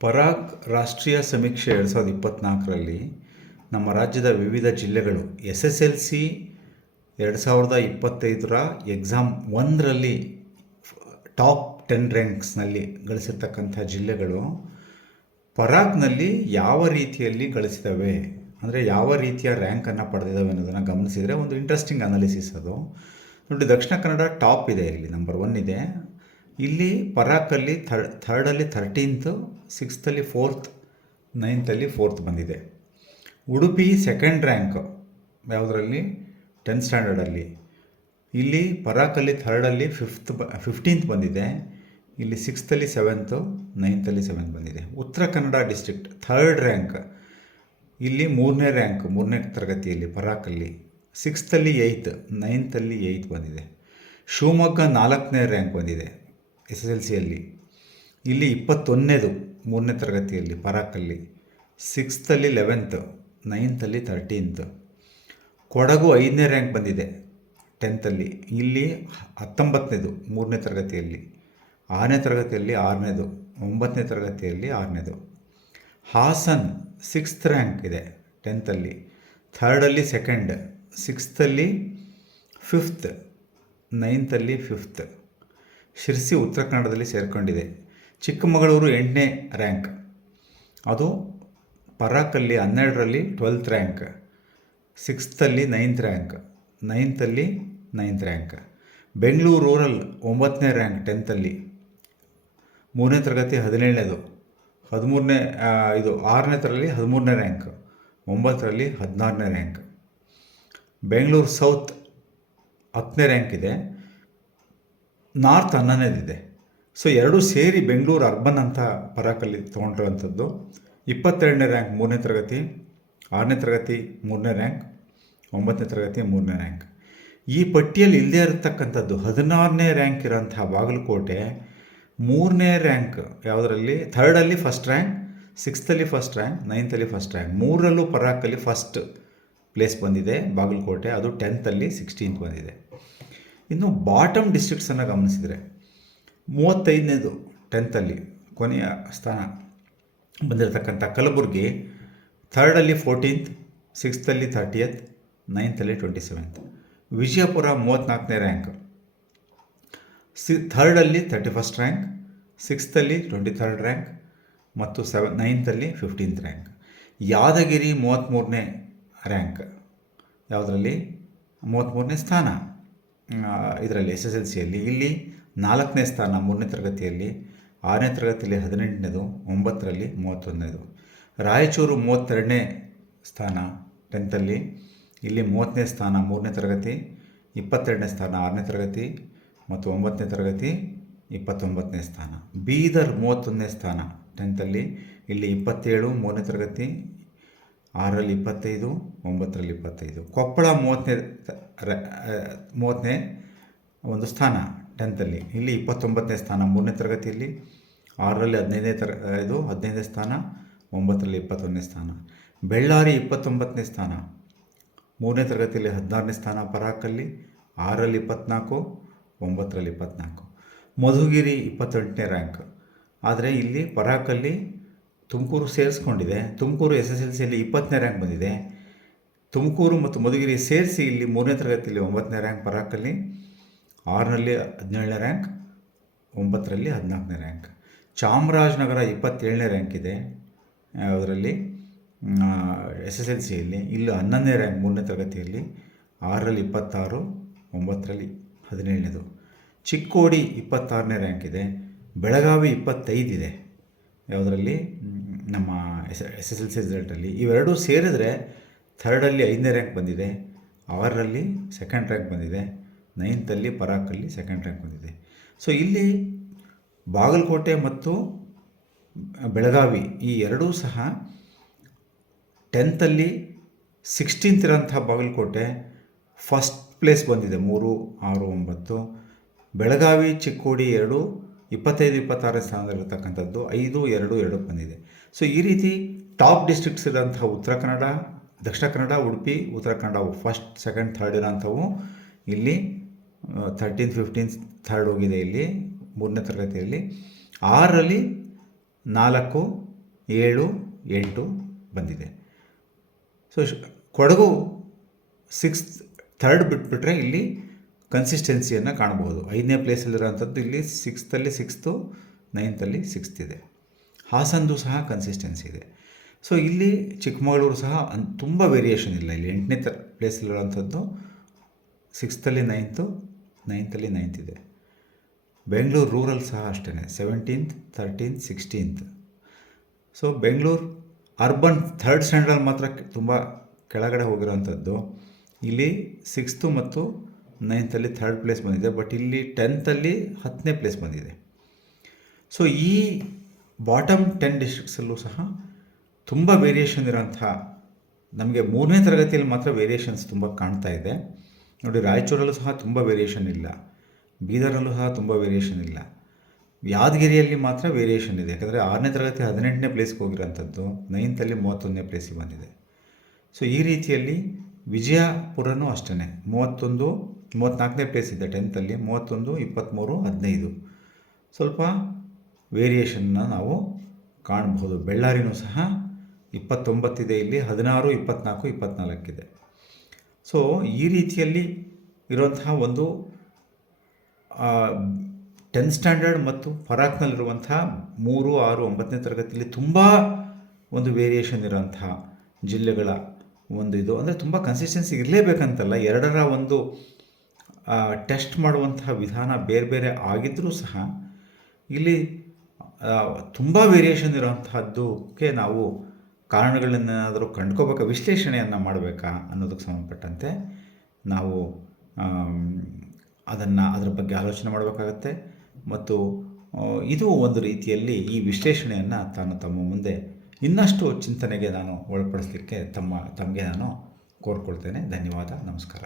ಪರಾಗ್ ರಾಷ್ಟ್ರೀಯ ಸಮೀಕ್ಷೆ 2024ರಲ್ಲಿ ನಮ್ಮ ರಾಜ್ಯದ ವಿವಿಧ ಜಿಲ್ಲೆಗಳು SSLC 2025ರ ಎಕ್ಸಾಮ್ 1ರಲ್ಲಿ ಟಾಪ್ 10 ರ್ಯಾಂಕ್ಸ್ನಲ್ಲಿ ಗಳಿಸಿರ್ತಕ್ಕಂಥ ಜಿಲ್ಲೆಗಳು ಪರಾಗ್ನಲ್ಲಿ ಯಾವ ರೀತಿಯಲ್ಲಿ ಗಳಿಸಿದವೆ, ಅಂದರೆ ಯಾವ ರೀತಿಯ ರ್ಯಾಂಕನ್ನು ಪಡೆದಿದ್ದಾವೆ ಅನ್ನೋದನ್ನು ಗಮನಿಸಿದರೆ ಒಂದು ಇಂಟ್ರೆಸ್ಟಿಂಗ್ ಅನಾಲಿಸಿಸ್ ಅದು. ನೋಡಿ, ದಕ್ಷಿಣ ಕನ್ನಡ ಟಾಪ್ ಇದೆ, ಇಲ್ಲಿ ನಂಬರ್ 1 ಇದೆ. ಇಲ್ಲಿ ಪರಾಕಲ್ಲಿ ಥರ್ಡಲ್ಲಿ 13th, 6th 4th, 9th 4th ಬಂದಿದೆ. ಉಡುಪಿ ಸೆಕೆಂಡ್ ರ್ಯಾಂಕ್ ಯಾವುದರಲ್ಲಿ 10th ಸ್ಟ್ಯಾಂಡರ್ಡಲ್ಲಿ. ಇಲ್ಲಿ ಪರಾಕಲ್ಲಿ ಥರ್ಡಲ್ಲಿ 15th ಬಂದಿದೆ. ಇಲ್ಲಿ 6th 7th, 9th 7th ಬಂದಿದೆ. Uttara Kannada district third rank, ಇಲ್ಲಿ 3ನೇ ರ್ಯಾಂಕ್ 3ನೇ ತರಗತಿಯಲ್ಲಿ ಪರಾಕಲ್ಲಿ. 6th 8th, 9th 8th ಬಂದಿದೆ. ಶಿವಮೊಗ್ಗ 4ನೇ ರ್ಯಾಂಕ್ ಬಂದಿದೆ SSLCಯಲ್ಲಿ. ಇಲ್ಲಿ 21ನೇದು 3ನೇ ತರಗತಿಯಲ್ಲಿ ಪರಾಕಲ್ಲಿ. 6th 11th, 9th 13th. Kodagu 5ನೇ ರ್ಯಾಂಕ್ ಬಂದಿದೆ 10th. ಇಲ್ಲಿ 19ನೇದು 3ನೇ ತರಗತಿಯಲ್ಲಿ. 6ನೇ ತರಗತಿಯಲ್ಲಿ 6ನೇದು, 9ನೇ ತರಗತಿಯಲ್ಲಿ 6ನೇದು. ಹಾಸನ್ 6th ರ್ಯಾಂಕ್ ಇದೆ 10th. ಥರ್ಡಲ್ಲಿ 2nd, 6th 5th, 9th 5th. Sirsi ಉತ್ತರ ಕನ್ನಡದಲ್ಲಿ ಸೇರಿಕೊಂಡಿದೆ. ಚಿಕ್ಕಮಗಳೂರು 8ನೇ ರ್ಯಾಂಕ್, ಅದು ಪರಾಕಲ್ಲಿ 12ರಲ್ಲಿ 12th rank. 6th 9th rank, 9th 9th rank. Bengaluru rural 9ನೇ ರ್ಯಾಂಕ್ 10th. 3ನೇ ತರಗತಿ 17ನೇದು, 13ನೇ 6ನೇ ತರಗತಿ 13ನೇ ರ್ಯಾಂಕ್, 9ರಲ್ಲಿ 16ನೇ ರ್ಯಾಂಕ್. ಬೆಂಗಳೂರು ಸೌತ್ 10ನೇ ರ್ಯಾಂಕ್ ಇದೆ. ನಾರ್ತ್ 11ನೇದಿದೆ. ಸೊ ಎರಡೂ ಸೇರಿ ಬೆಂಗಳೂರು ಅರ್ಬನ್ ಅಂತ ಪರಾಕಲ್ಲಿ ತೊಗೊಂಡಿರುವಂಥದ್ದು. 22ನೇ ರ್ಯಾಂಕ್ 3ನೇ ತರಗತಿ, 6ನೇ ತರಗತಿ 3ನೇ ರ್ಯಾಂಕ್, 9ನೇ ತರಗತಿ 3ನೇ ರ್ಯಾಂಕ್. ಈ ಪಟ್ಟಿಯಲ್ಲಿ ಇಲ್ಲದೇ ಇರತಕ್ಕಂಥದ್ದು 16ನೇ ರ್ಯಾಂಕ್ ಇರೋಂಥ ಬಾಗಲಕೋಟೆ 3ನೇ ರ್ಯಾಂಕ್ ಯಾವುದರಲ್ಲಿ, ಥರ್ಡಲ್ಲಿ 1st rank, 6th 1st rank, 9th 1st rank. 3ರಲ್ಲೂ ಪರಾಕಲ್ಲಿ 1st ಪ್ಲೇಸ್ ಬಂದಿದೆ ಬಾಗಲಕೋಟೆ, ಅದು 10th 16th ಬಂದಿದೆ. ಇನ್ನು ಬಾಟಮ್ ಡಿಸ್ಟ್ರಿಕ್ಟ್ಸನ್ನು ಗಮನಿಸಿದರೆ 35ನೇದು 10th ಕೊನೆಯ ಸ್ಥಾನ ಬಂದಿರತಕ್ಕಂಥ ಕಲಬುರಗಿ, ಥರ್ಡಲ್ಲಿ 14th, 6th 30th, 9th 27th. Vijayapura 34ನೇ ರ್ಯಾಂಕ್, ಥರ್ಡಲ್ಲಿ 31st rank, 6th 23rd rank ಮತ್ತು 9th 15th rank. Yadgir 33ನೇ rank, ಯಾವುದರಲ್ಲಿ 33ನೇ ಸ್ಥಾನ ಇದರಲ್ಲಿ SSLCಯಲ್ಲಿ. ಇಲ್ಲಿ 4ನೇ ಸ್ಥಾನ 3ನೇ ತರಗತಿಯಲ್ಲಿ, 6ನೇ ತರಗತಿಯಲ್ಲಿ 18ನೇದು, 9ರಲ್ಲಿ 31ನೇದು. ರಾಯಚೂರು 32ನೇ ಸ್ಥಾನ 10th. ಇಲ್ಲಿ 30ನೇ ಸ್ಥಾನ 3ನೇ ತರಗತಿ, 22ನೇ ಸ್ಥಾನ 6ನೇ ತರಗತಿ ಮತ್ತು 9ನೇ ತರಗತಿ 29ನೇ ಸ್ಥಾನ. ಬೀದರ್ 31ನೇ ಸ್ಥಾನ 10th. ಇಲ್ಲಿ 27, 3ನೇ ತರಗತಿ, 6ರಲ್ಲಿ 25, 9ರಲ್ಲಿ 25. ಕೊಪ್ಪಳ 30ನೇ ಒಂದು ಸ್ಥಾನ 10th. ಇಲ್ಲಿ 29ನೇ ಸ್ಥಾನ 3ನೇ ತರಗತಿಯಲ್ಲಿ, 6ರಲ್ಲಿ 15ನೇ ಸ್ಥಾನ, 9ರಲ್ಲಿ 21ನೇ ಸ್ಥಾನ. ಬೆಳ್ಳಾರಿ 29ನೇ ಸ್ಥಾನ 3ನೇ ತರಗತಿಯಲ್ಲಿ, 16ನೇ ಸ್ಥಾನ ಪರಾಕಲ್ಲಿ, 6ರಲ್ಲಿ 24, 9ರಲ್ಲಿ 24. ಮಧುಗಿರಿ 28ನೇ ರ್ಯಾಂಕ್. ಆದರೆ ಇಲ್ಲಿ ಪರಾಕಲ್ಲಿ ತುಮಕೂರು ಸೇರಿಸ್ಕೊಂಡಿದೆ. ತುಮಕೂರು SSLCಯಲ್ಲಿ 20ನೇ ರ್ಯಾಂಕ್ ಬಂದಿದೆ. ತುಮಕೂರು ಮತ್ತು ಮಧುಗಿರಿ ಸೇರಿಸಿ ಇಲ್ಲಿ 3ನೇ ತರಗತಿಯಲ್ಲಿ 9ನೇ ರ್ಯಾಂಕ್ ಪರಾಕಲ್ಲಿ, 6ರಲ್ಲಿ 17ನೇ ರ್ಯಾಂಕ್, 9ರಲ್ಲಿ 14ನೇ ರ್ಯಾಂಕ್. ಚಾಮರಾಜನಗರ 27ನೇ ರ್ಯಾಂಕ್ ಇದೆ ಅದರಲ್ಲಿ SSLCಯಲ್ಲಿ. ಇಲ್ಲಿ 11ನೇ ರ್ಯಾಂಕ್ 3ನೇ ತರಗತಿಯಲ್ಲಿ, 6ರಲ್ಲಿ 26, 9ರಲ್ಲಿ 17ನೇದು. ಚಿಕ್ಕೋಡಿ 26ನೇ ರ್ಯಾಂಕ್ ಇದೆ. ಬೆಳಗಾವಿ 25 ಇದೆ ಯಾವುದರಲ್ಲಿ, ನಮ್ಮ SSLC ರಿಸಲ್ಟಲ್ಲಿ. ಇವೆರಡೂ ಸೇರಿದರೆ ಥರ್ಡಲ್ಲಿ 5ನೇ ರ್ಯಾಂಕ್ ಬಂದಿದೆ, 6ರಲ್ಲಿ 2nd ರ್ಯಾಂಕ್ ಬಂದಿದೆ, 9th ಪರಾಕಲ್ಲಿ 2nd ರ್ಯಾಂಕ್ ಬಂದಿದೆ. ಸೊ ಇಲ್ಲಿ ಬಾಗಲಕೋಟೆ ಮತ್ತು ಬೆಳಗಾವಿ ಈ ಎರಡೂ ಸಹ 10th 16th ಇರೋಂಥ ಬಾಗಲಕೋಟೆ ಫಸ್ಟ್ ಪ್ಲೇಸ್ ಬಂದಿದೆ 3, 6, 9. ಬೆಳಗಾವಿ ಚಿಕ್ಕೋಡಿ 2 25, 26 ಸ್ಥಾನದಲ್ಲಿರ್ತಕ್ಕಂಥದ್ದು 5, 2, 2 ಬಂದಿದೆ. ಸೊ ಈ ರೀತಿ ಟಾಪ್ ಡಿಸ್ಟ್ರಿಕ್ಟ್ಸ್ ಇರೋಂಥ Uttara Kannada, Dakshina Kannada, Udupi, Uttara Kannada 1st, 2nd, 3rd ಇರೋಂಥವು ಇಲ್ಲಿ 13th, 15th, 3rd ಹೋಗಿದೆ ಇಲ್ಲಿ 3ನೇ ತರಗತಿಯಲ್ಲಿ. 6ರಲ್ಲಿ 4, 7, 8 ಬಂದಿದೆ. ಸೊ ಕೊಡಗು 6th, 3rd ಬಿಟ್ಬಿಟ್ರೆ ಇಲ್ಲಿ ಕನ್ಸಿಸ್ಟೆನ್ಸಿಯನ್ನು ಕಾಣಬಹುದು. 5ನೇ ಪ್ಲೇಸಲ್ಲಿರೋಂಥದ್ದು ಇಲ್ಲಿ 6th 9th 6th ಇದೆ. ಹಾಸನದು ಸಹ ಕನ್ಸಿಸ್ಟೆನ್ಸಿ ಇದೆ. ಸೊ ಇಲ್ಲಿ ಚಿಕ್ಕಮಗಳೂರು ಸಹ ತುಂಬ ವೇರಿಯೇಷನ್ ಇಲ್ಲ. ಇಲ್ಲಿ 8ನೇ ಪ್ಲೇಸಲ್ಲಿರೋಂಥದ್ದು 6th 9th, 9th 9th ಇದೆ. ಬೆಂಗಳೂರು ರೂರಲ್ ಸಹ ಅಷ್ಟೇ 17th, 13th, 16th. So Bengaluru urban 3rd ಸ್ಟ್ಯಾಂಡರ್ಡಲ್ಲಿ ಮಾತ್ರ ತುಂಬ ಕೆಳಗಡೆ ಹೋಗಿರೋವಂಥದ್ದು. ಇಲ್ಲಿ 6th ಮತ್ತು 9th 3rd ಪ್ಲೇಸ್ ಬಂದಿದೆ. ಬಟ್ ಇಲ್ಲಿ 10th 10ನೇ ಪ್ಲೇಸ್ ಬಂದಿದೆ. ಸೊ ಈ ಬಾಟಮ್ 10 ಡಿಸ್ಟ್ರಿಕ್ಟ್ಸಲ್ಲೂ ಸಹ ತುಂಬ ವೇರಿಯೇಷನ್ ಇರೋಂಥ, ನಮಗೆ 3ನೇ ತರಗತಿಯಲ್ಲಿ ಮಾತ್ರ ವೇರಿಯೇಷನ್ಸ್ ತುಂಬ ಕಾಣ್ತಾ ಇದೆ. ನೋಡಿ, ರಾಯಚೂರಲ್ಲೂ ಸಹ ತುಂಬ ವೇರಿಯೇಷನ್ ಇಲ್ಲ, ಬೀದರಲ್ಲೂ ಸಹ ತುಂಬ ವೇರಿಯೇಷನ್ ಇಲ್ಲ, ಯಾದಗಿರಿಯಲ್ಲಿ ಮಾತ್ರ ವೇರಿಯೇಷನ್ ಇದೆ. ಯಾಕಂದರೆ 6ನೇ ತರಗತಿ 18ನೇ ಪ್ಲೇಸ್ಗೆ ಹೋಗಿರೋಂಥದ್ದು 9th 31ನೇ ಪ್ಲೇಸಿಗೆ ಬಂದಿದೆ. ಸೊ ಈ ರೀತಿಯಲ್ಲಿ ವಿಜಯಪುರನೂ ಅಷ್ಟೇ 31, 34ನೇ ಪ್ಲೇಸ್ ಇದೆ 10th 31, 23, 15 ಸ್ವಲ್ಪ ವೇರಿಯೇಷನ್ನ ನಾವು ಕಾಣಬಹುದು. ಬೆಳ್ಳಾರಿನೂ ಸಹ 29 ಇದೆ, ಇಲ್ಲಿ 16, 24, 24 ಇದೆ. ಸೊ ಈ ರೀತಿಯಲ್ಲಿ ಇರುವಂತಹ ಒಂದು 10th ಸ್ಟ್ಯಾಂಡರ್ಡ್ ಮತ್ತು ಫರಾಕ್ನಲ್ಲಿರುವಂತಹ 3, 6, 9ನೇ ತರಗತಿಯಲ್ಲಿ ತುಂಬ ಒಂದು ವೇರಿಯೇಷನ್ ಇರೋಂತಹ ಜಿಲ್ಲೆಗಳ ಒಂದು ಇದು ಅಂದರೆ ತುಂಬ ಕನ್ಸಿಸ್ಟೆನ್ಸಿ ಇರಲೇಬೇಕಂತಲ್ಲ. ಎರಡರ ಒಂದು ಟೆಸ್ಟ್ ಮಾಡುವಂತಹ ವಿಧಾನ ಬೇರೆ ಬೇರೆ ಆಗಿದ್ದರೂ ಸಹ ಇಲ್ಲಿ ತುಂಬ ವೇರಿಯೇಷನ್ ಇರೋಂತಹದ್ದಕ್ಕೆ ನಾವು ಕಾರಣಗಳನ್ನೇನಾದರೂ ಕಂಡ್ಕೋಬೇಕಾ, ವಿಶ್ಲೇಷಣೆಯನ್ನು ಮಾಡಬೇಕಾ ಅನ್ನೋದಕ್ಕೆ ಸಂಬಂಧಪಟ್ಟಂತೆ ನಾವು ಅದರ ಬಗ್ಗೆ ಆಲೋಚನೆ ಮಾಡಬೇಕಾಗತ್ತೆ. ಮತ್ತು ಇದು ಒಂದು ರೀತಿಯಲ್ಲಿ ಈ ವಿಶ್ಲೇಷಣೆಯನ್ನು ತಮ್ಮ ಮುಂದೆ ಇನ್ನಷ್ಟು ಚಿಂತನೆಗೆ ನಾನು ಒಳಪಡಿಸಲಿಕ್ಕೆ ತಮಗೆ ನಾನು ಕೋರ್ಕೊಳ್ತೇನೆ. ಧನ್ಯವಾದ, ನಮಸ್ಕಾರ.